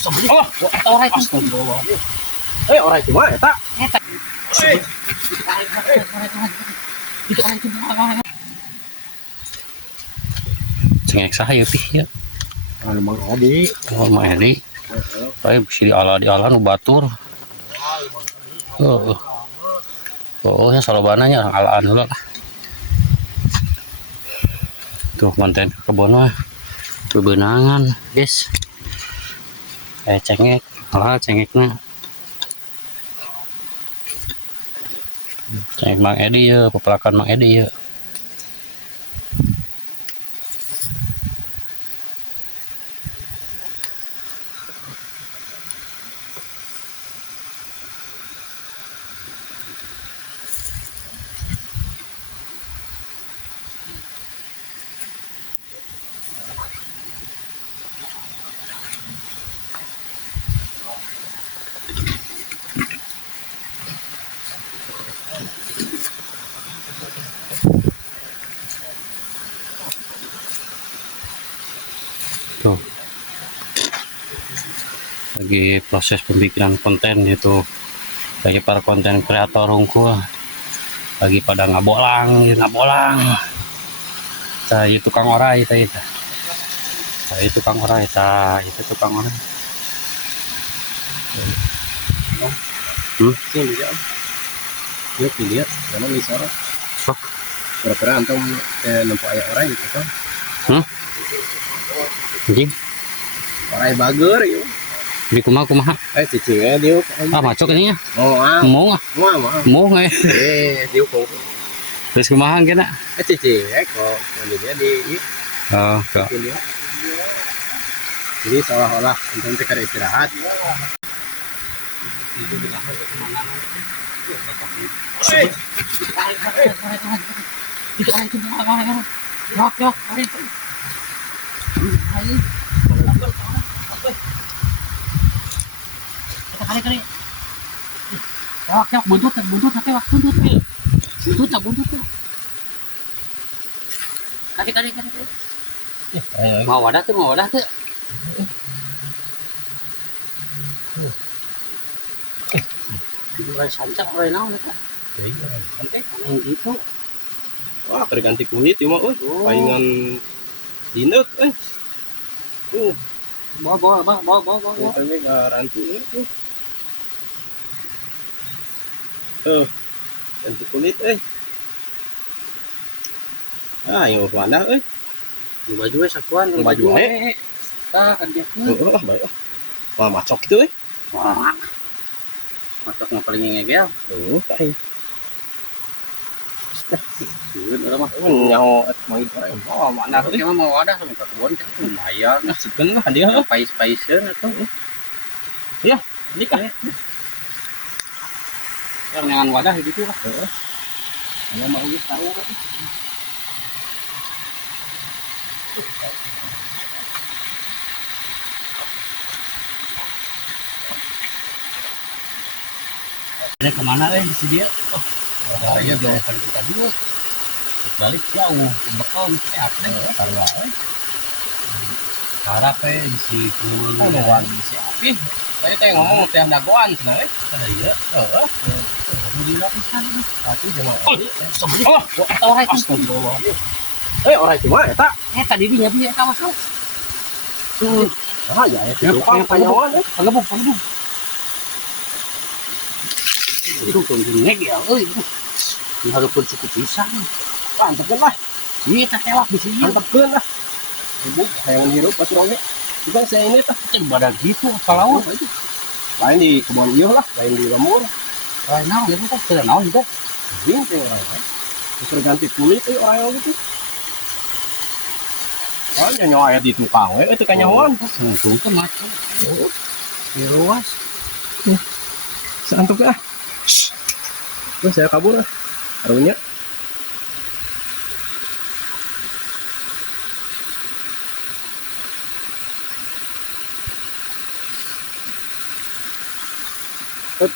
Oh, orang itu. Astagfirullah. Orang itu mah eta. Itu orang itu. Cengek saya pih ya. Mang Adi. Oh, Mang Edi. Bae bisa di ala nu batur. Oh, ya salobananya orang alaan heula lah. Tuh konten kebon mah. Bebenangan, guys. Cengek, ala cengekna. Cengek Mang Edi ya, pepelakan Mang Edi ya. Tuh. Lagi proses pembikinan konten itu bagi para konten kreator unggul lagi pada ngabolang itu tukang orai itu tukang orai itu tukang orai Sini dia. Yuk dilihat, karena misalnya sok kira-kira antum nempuh aya orang gitu kan. anjing Orang bager yuk. di kumaha Cicingnya dia. macok ini ya Mau mau nggak dia kok. terus kumaha kena Cicingnya kok dia di kok dia. Jadi seolah-olah antum teh kada istirahat. Itu orang itu yok orang itu kali yok buntut tapi waktu buntut kali mau wadah tuh mulai sancak mulai naon eta yang gitu Wah, terganti kulit ya mah, palingan dinek, bawa. Ini garanti ini. Ganti kulit, yang mana, di baju sakuan baju kan dia baik. Wah, macok itu, wah macok nggak paling ngegel nyawa mau mana emang mau wadah sama kebun lumayan sebenarnya kan dia pais-paisan atau ya ini kan yang jangan wadah gitu lah hanya mau tahu ini kemana di dia ya jauh kali kita dulu balik jauh bekal ini apa karya harap isi keluar isi api saya teh ngomong teh dagoan cenah iya di lapisan tapi cuma orang itu astagfirullah orang itu mah eta tadi dia eta masuk ya itu panyawan pangebuk itu tunjungnya ya harapun cukup bisa mantep lah ini tewak di sini mantep lah ibu yang hirup patrolnya juga saya ini tah badan gitu kalau lain di kebun iya lah lain di lemur lain naon ya kan tidak naon juga ini teh orang terus ganti kulit orang gitu nyawa di tukang itu kan nyawan untung tuh macam di luas santuk lah terus saya kabur lah harunya Up.